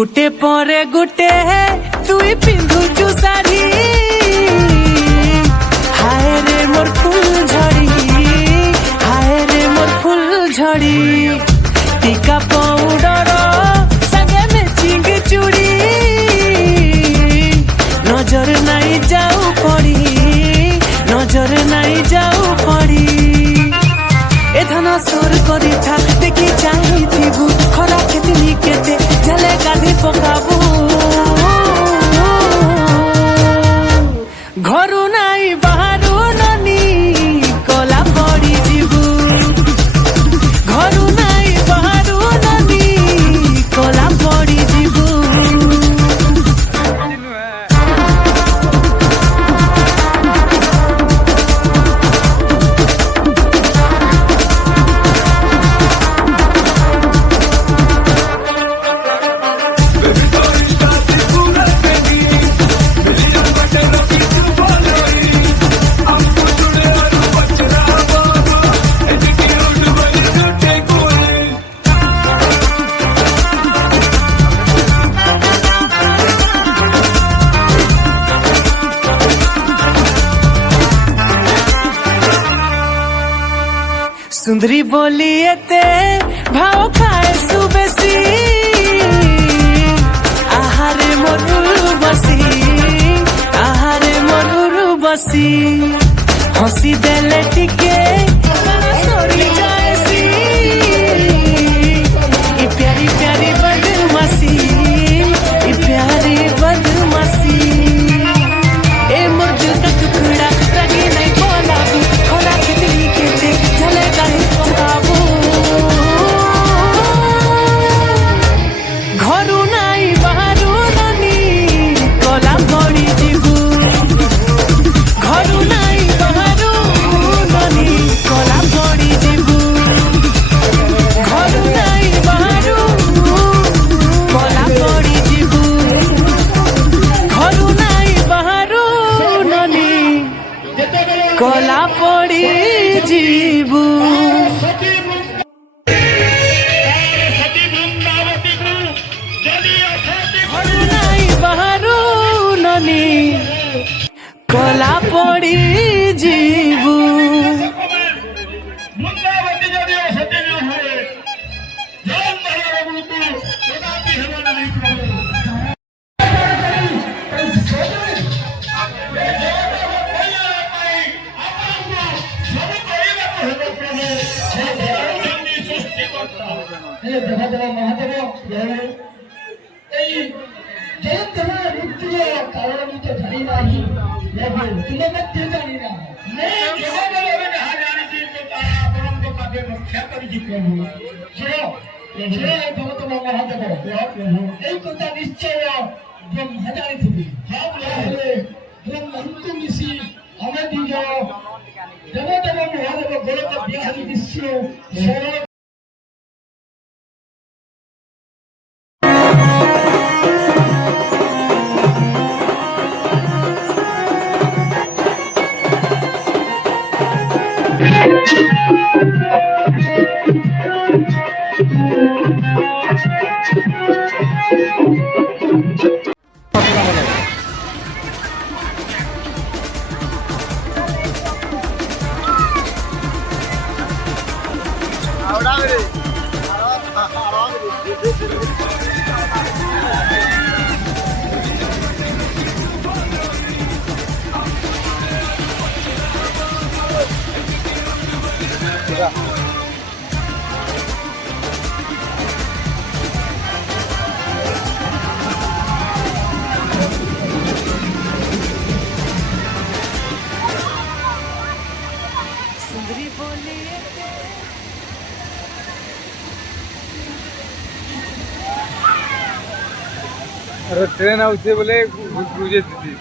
गुटे परे गुटे तुई पिंधुचु साड़ी हाय रे मोर फूल झड़ी हाय रे मोर फूल झड़ी टीका पाउडर संगे मैचिंग चूड़ी नजर नहीं जाऊ पड़ी नजर नहीं जाऊ पड़ी ए धना सोर करी था देखी चाही थी खरा खेतनी केते झले गाधी पकाबू घरू नाई बाहरू ननी कला पड़ी जीबू घरू नाई बाहरू ननी कला पड़ी जीबू सुंदरी बोलिए ते भाव खाए सुबेसी आहारे मरुरु बसी आहारे मरुरु बसी हंसी देले टिके सरी जाएसी ई प्यारी प्यारी बदमाशी ई प्यारी बदमाशी ए मुर्जू का टुकड़ा लगे नहीं बोलाबू खोला कितनी के झले गाही पकाबू घरू नाई बाहरू ननी कला पड़ी जीबू घरू नाई बाहरू ननी कला पड़ी जीबू घरू नाई बाहरू कला पड़ी जीबू घरू नाई बाहरू ननी कला पड़ी जीबू घरू नाई बाहरू ननी कला पड़ी जीबू निश्चय ब्रह्म जानी ब्रह्म मिशी हमें दीज देव देव महादेव गोलक बिहारी विष्णु सुंदरी बोलिए अरे ट्रेन आउे बोले गुजे दीदी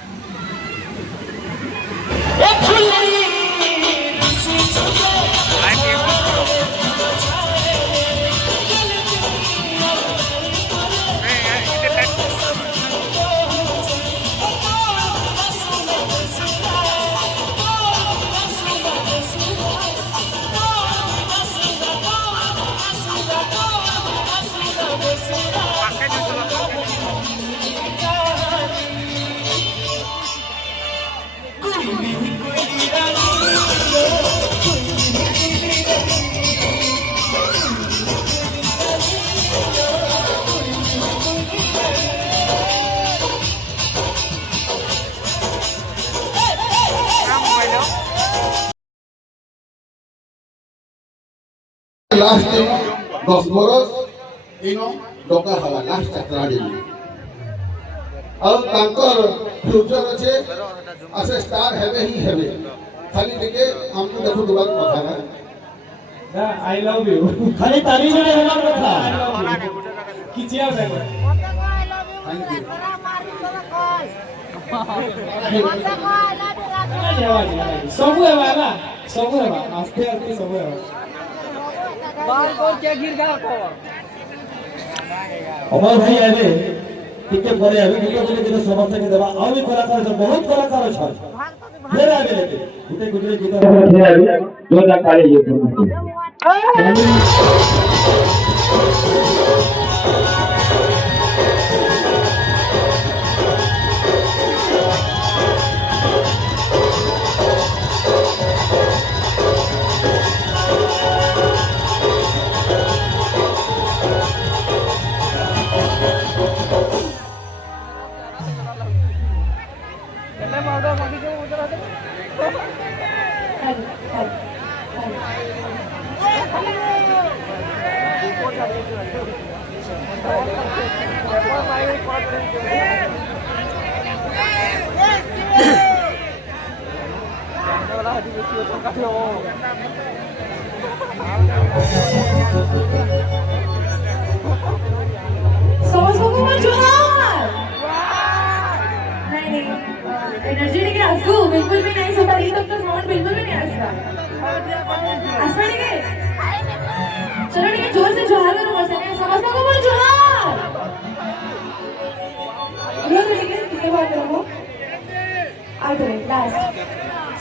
Pakai लास्ट दिन 10 बरस इनो डका हवा लास्ट यात्रा दिन और तांकर फ्यूचर अच्छे असे स्टार हेबे ही हेबे खाली टिके हमको देखो दुबारा कथा ना आई लव यू खाली ताली जने हेबार कथा किचिया बैग थैंक यू सबु हेबा ना सबु हेबा आस्ते आस्ते सबु हेबा अमर भाई आबे टिके परे आबे टिके बोले दिन समस्त के देबा और भी कलाकार छ बहुत कलाकार छ फिर आबे लेके गुटे गुटे गीत फिर आबे जोरदार ताली ये एनर्जी नहीं आसू बिल्कुल भी नहीं सुपर ये तब तो साउंड बिल्कुल भी नहीं आसता आसमा नहीं गए चलो ठीक है जोर से जोहार करो बस नहीं समझता को बोल जोहार ये तो ठीक है बात करो आ गए लास्ट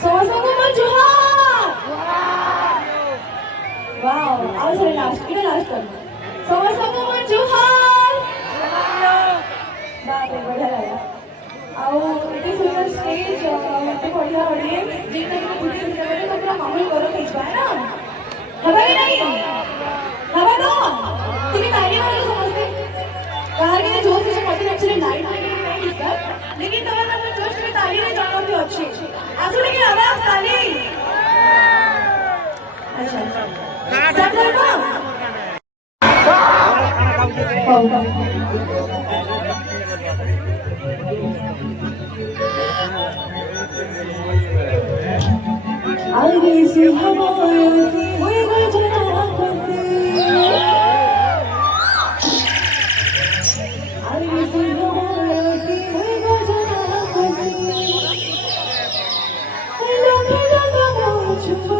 समझता को बोल जोहार वाओ आओ सर लास्ट इधर लास्ट कर समझता को बोल जोहार बाप रे बढ़िया लगा आओ इट इज ऑन स्टेज मतलब बढ़िया ऑडियंस जिनका भी कुछ सुनने वाले तो पूरा माहौल करो खिंचवा है ना हवा ही नहीं हवा दो तुम्हें ताली मारो समझते बाहर के जोर से पति एक्चुअली लाइट लगे नहीं दिखता लेकिन तुम्हारा अपने जोश में ताली नहीं जाना भी अच्छी आंसू की आवाज ताली अच्छा सब करो आगे से हमारे से वही बजना कसे आगे से हमारे से वही बजना कसे लगा लगा मुझको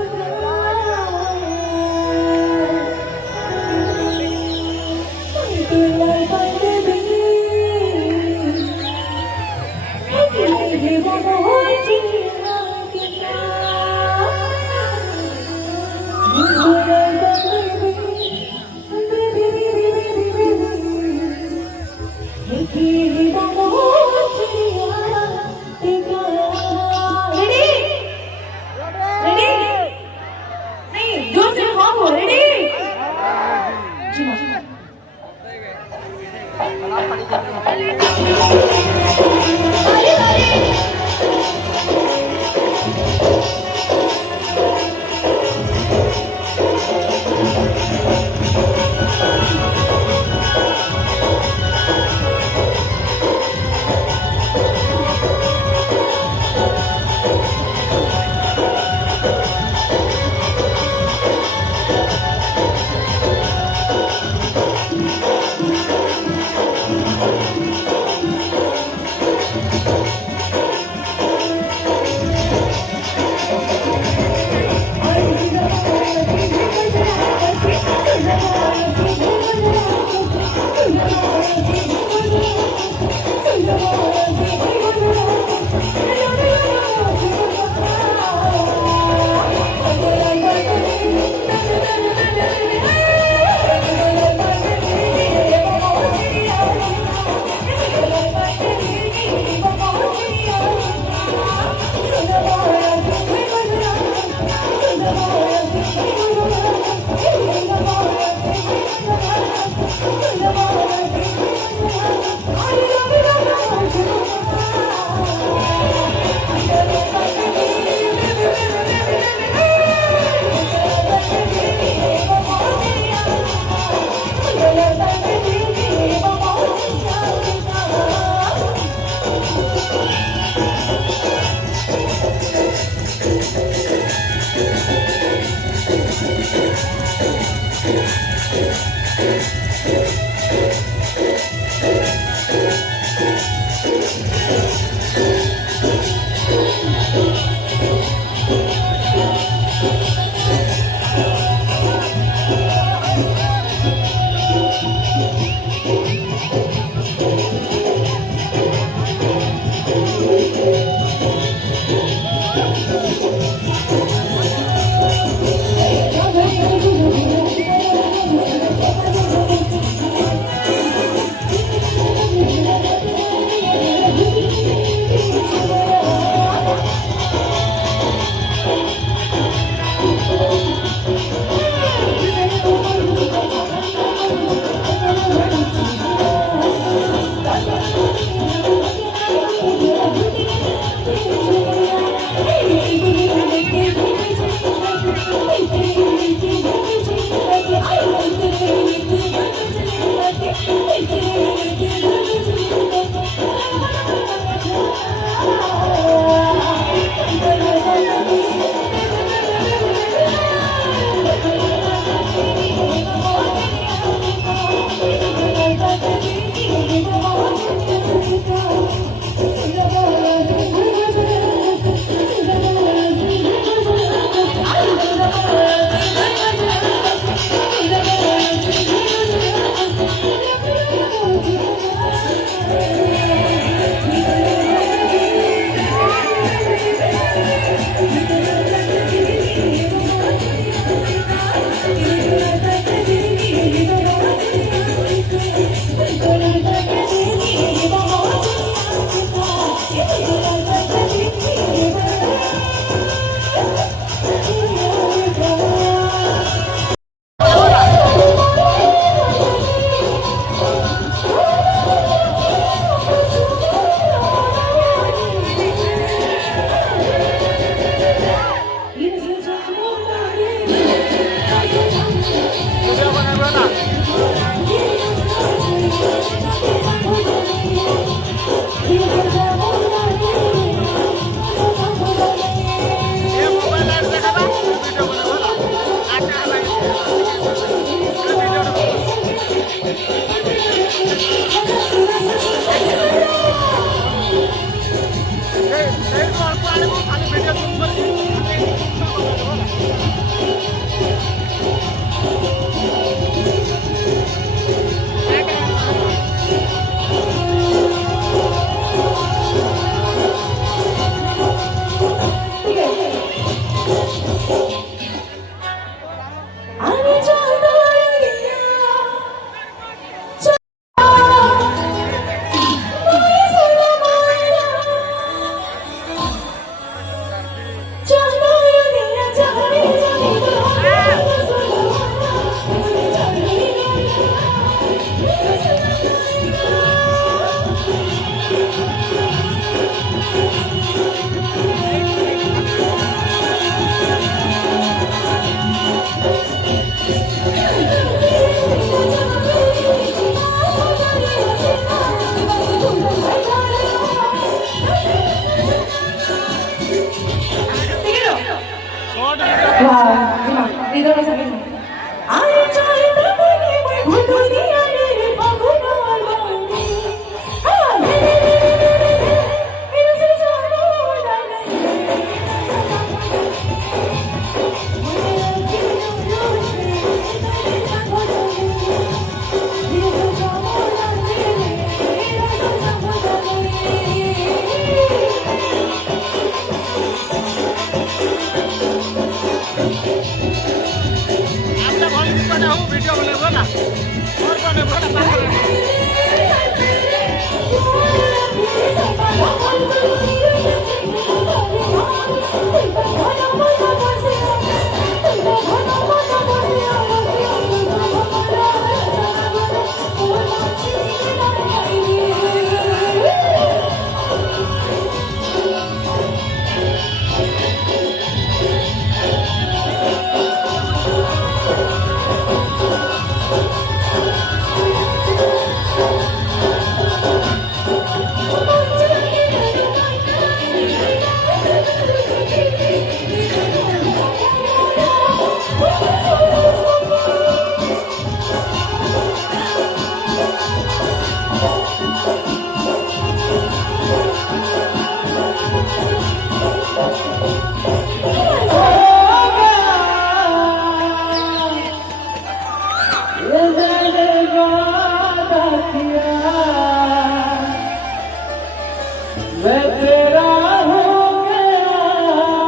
मैं तेरा हो गया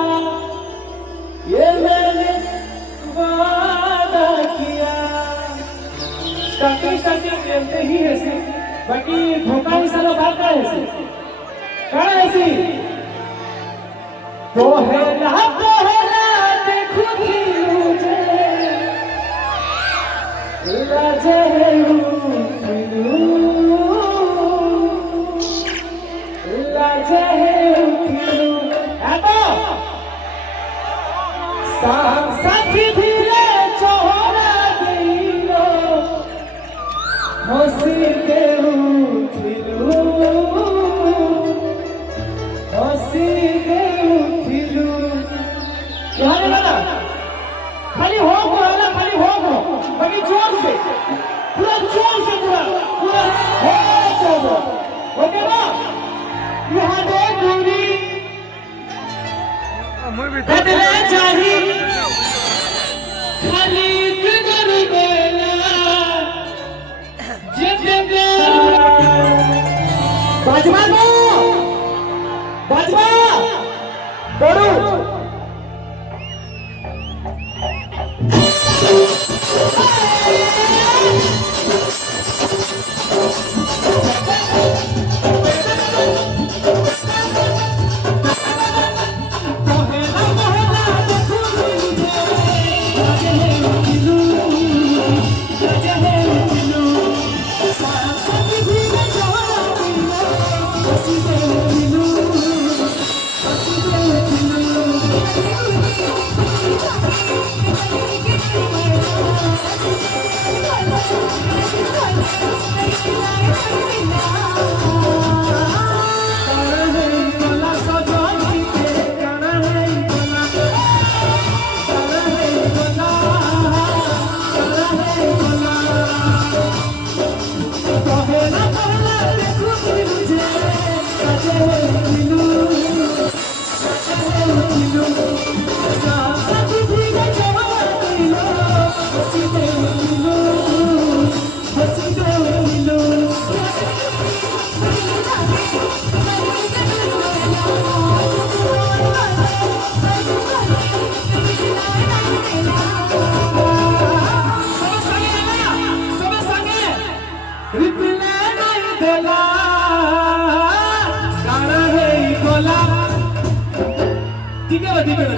कोहला देखो मुझे लाजे लाजे साथी भिले चोरा गईलो हसी के उठिलू हसी के उठिलू यार ना खाली हो ना खाली हो बाकी जोर से पूरा पूरा हो जाओ ओके ना यहाँ दे दूरी बदला चाही खाली किधर बेला जिंदगी बाजवा करो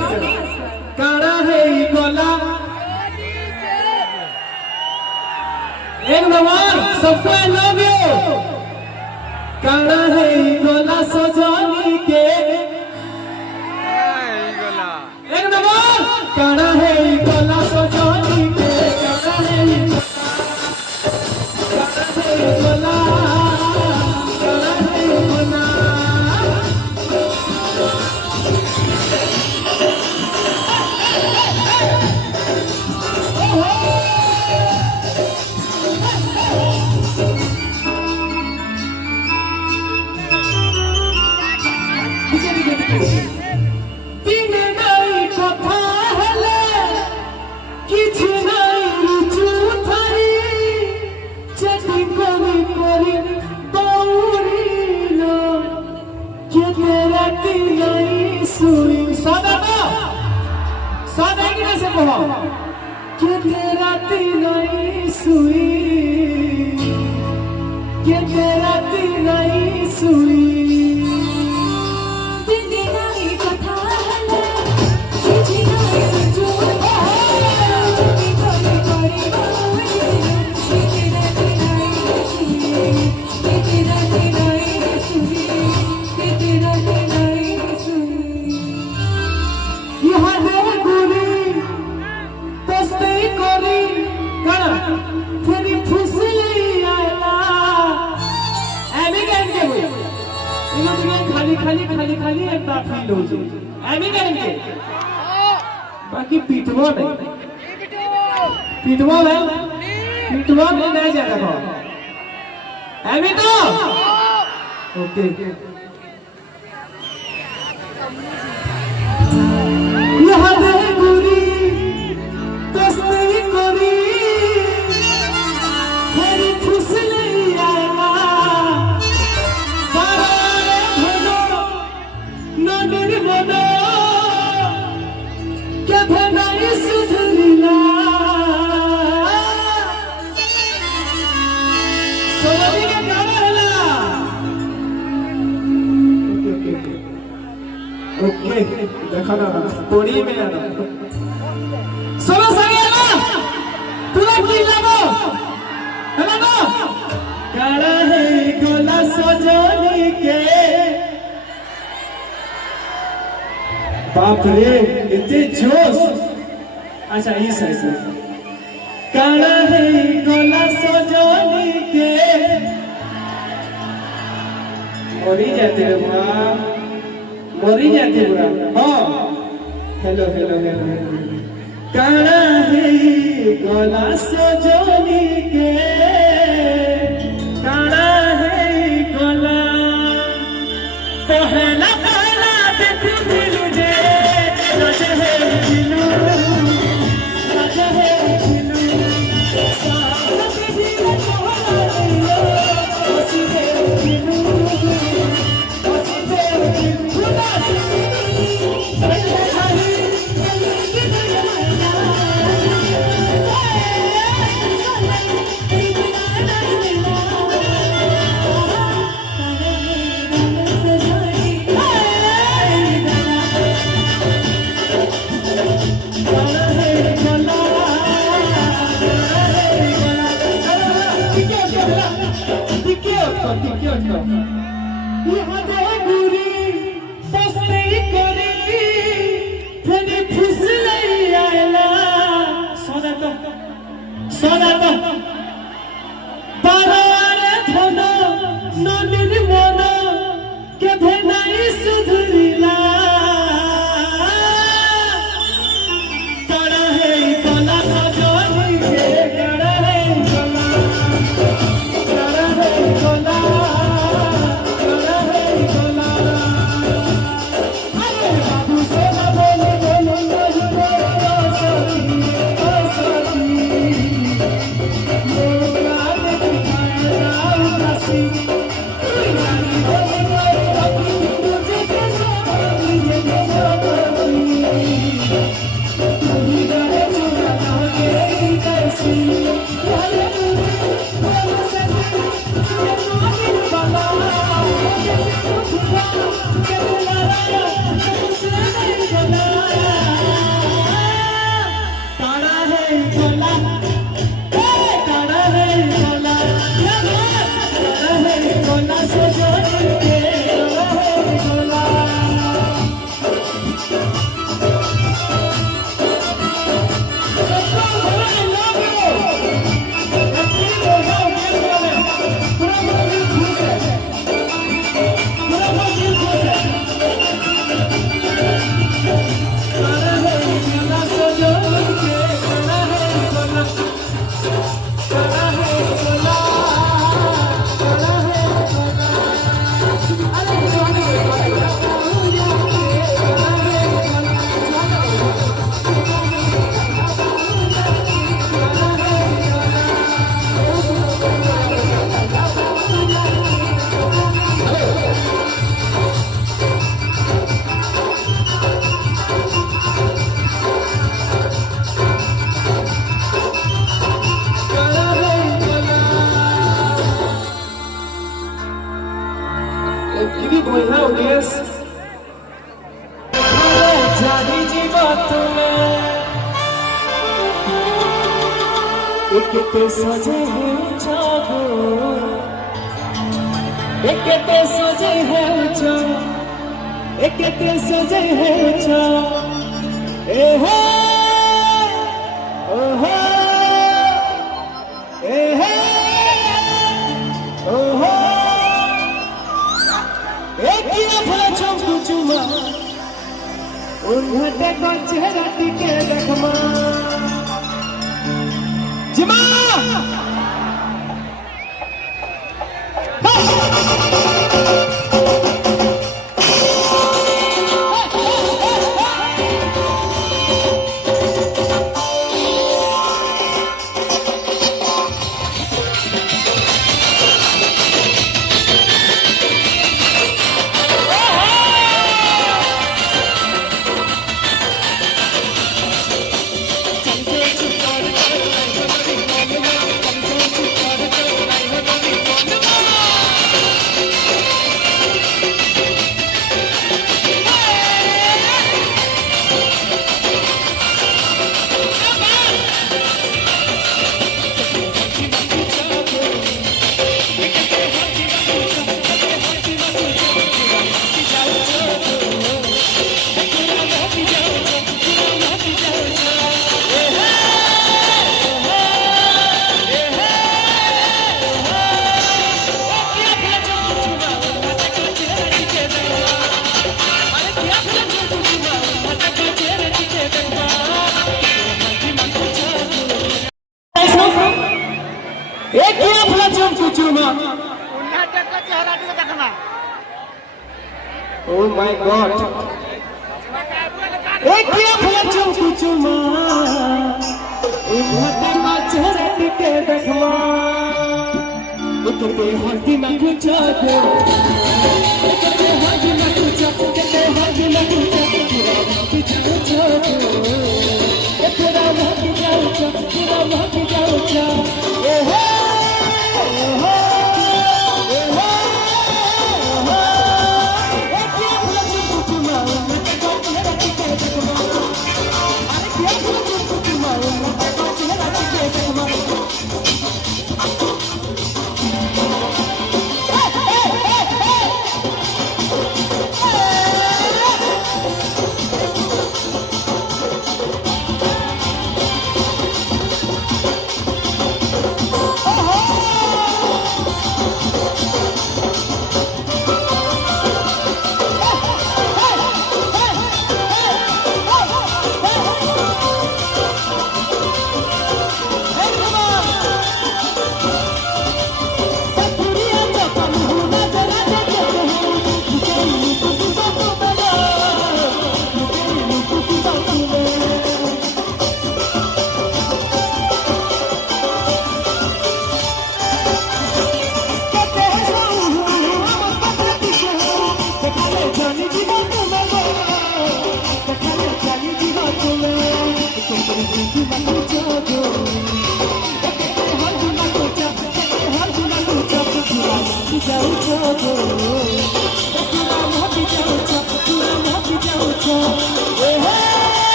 काड़ा है गोला एक नंबर सबको आई लव यू काड़ा है गोला सजानी के एक नंबर काड़ा है गोला सजानी के काड़ा है गोला काड़ा है गोला खाली एक बार फील हो जाए एमी करेंगे बाकी पीटवा नहीं पीटवा में नहीं जाता बहुत एमी तो ओके यहाँ दे गुरी दोस्ती करी तेरी फुसले आएगा देखो ना कोड़ी में आना सब संगे ना पूरा की लगो है ना काड़ा है गोला सजनी के बाप रे इतने जोश अच्छा ये सही से काड़ा है गोला सजनी के मरी जाते रे बुआ मरी जाते बुआ हाँ हेलो हेलो हेलो काड़ा है गोला सजनी के काड़ा है गोला पहला पहला देख दिलू जे राज है दिलू राज है दिलू साथ भी रखवाला दिलो खुशी है दिलू खुशी है दिलू एकते सजे है जागो एकते सजे है जा एकते सजे है जा ए हो ओहो ए हे ओहो एकिया भला चौकु चुमा उन्हटे को चेहरा टिके देखमा जिमा ओ माय गॉड एक किया फला चुमा उठते मा चेहरा टिके देखमा उठते हंसी में कुछ दे उठते हंसी में कुछ उठते हंसी में कुछ तेरा भाग जाओ तेरा भाग जाओ ओहो ओहो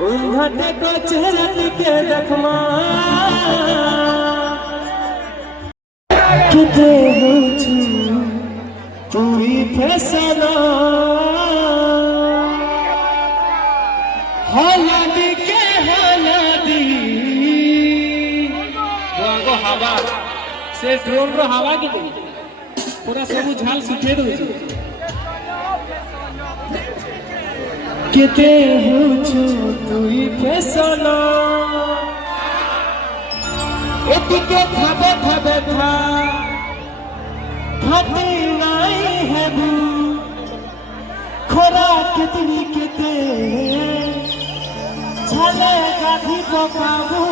उन्हते को चेहरा टिके देखमा किते होछु पूरी फैसला हलादी के हलादी रंगो हवा से ड्रोन रो हवा के पूरा सब झाल सुखे दो केते होछु तुई फैसला एतिके थाबे थाबे था भाती नहीं है बू खोरा कितनी केते छले गाधी को पाबू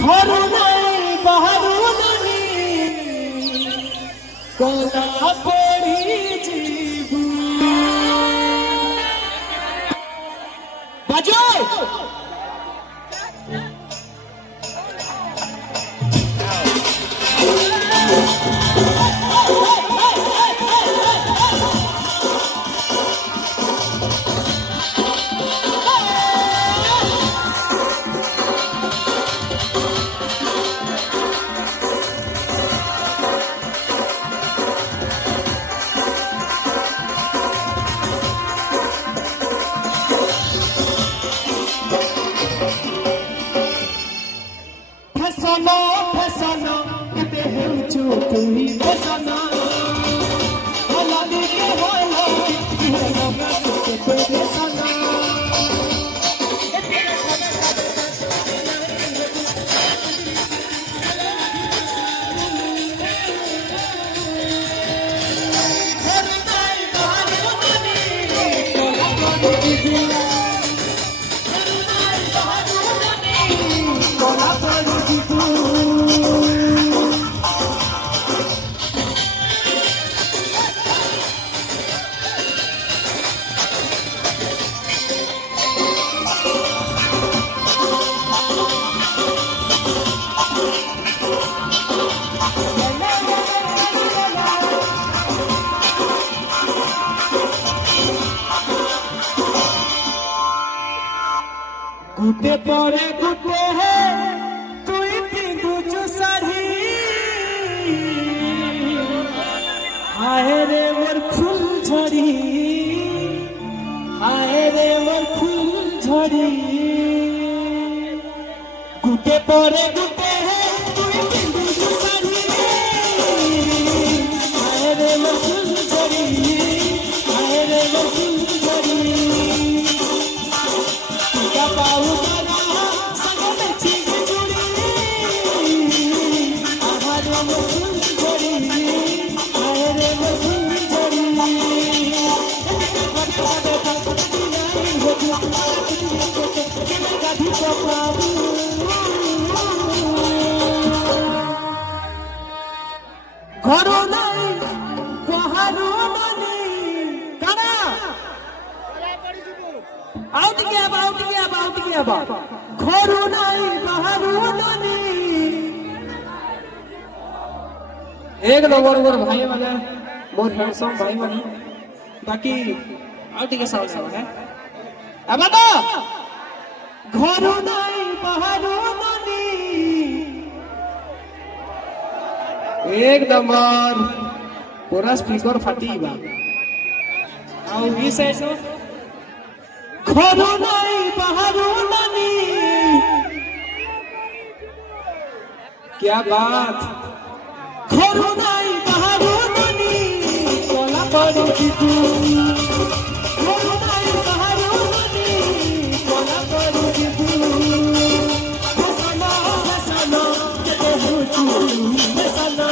घरू नहीं बाहरू नहीं कोना पड़ी जीबू बाजो फसना किते हेउछु तुही फसना हलादी के होला किते फसना गुटे परे गुटे है तुई पिंदुचु साड़ी हाय रे मोर फूल झड़ी हाय रे मोर फूल झड़ी गुटे परे गुटे है तुई पिंदुचु साड़ी हाय रे मोर फूल झड़ी हाय रे मोर फूल झड़ी तुका पाऊ करा संग में चीज जुड़ी आहा रे मोर फूल झड़ी हाय रे मोर फूल झड़ी ঘরো নাই কহারো মানি কানা আউট গিয়া ঘরো নাই কহারো মানি এক নম্বর মোর ভাই মানে মোর হ্যান্ডসাম ভাই মানে বাকি আউট গিয়া সাউন্ড है अब तो ঘরো নাই কহারো মানি एक नंबर पूरा स्पीकर फाटी बा आउ ई साइड नो घरो नाही बाहरो नानी क्या बात घरो नाही बाहरो नानी कोला पड़ो तू घरो नाही बाहरो नानी कोला पड़ो तू हसना के हो तू हसना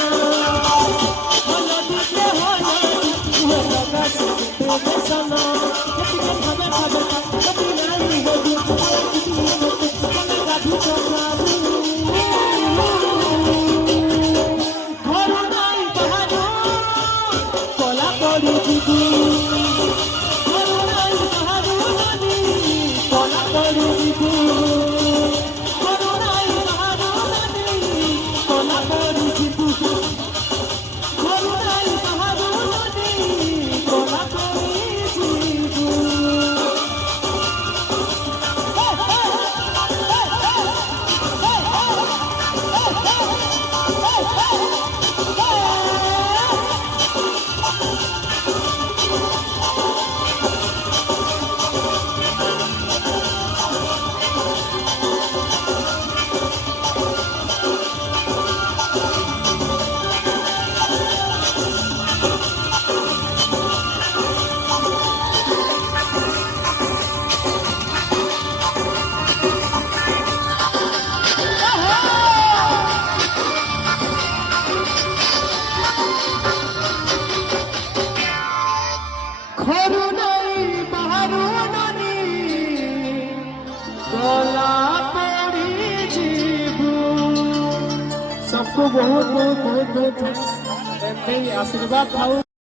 घरो नहीं बाहरो नानी कोला पड़ी जीबू सबको बहुत बहुत बहुत बहुत थैंक्स आशीर्वाद था।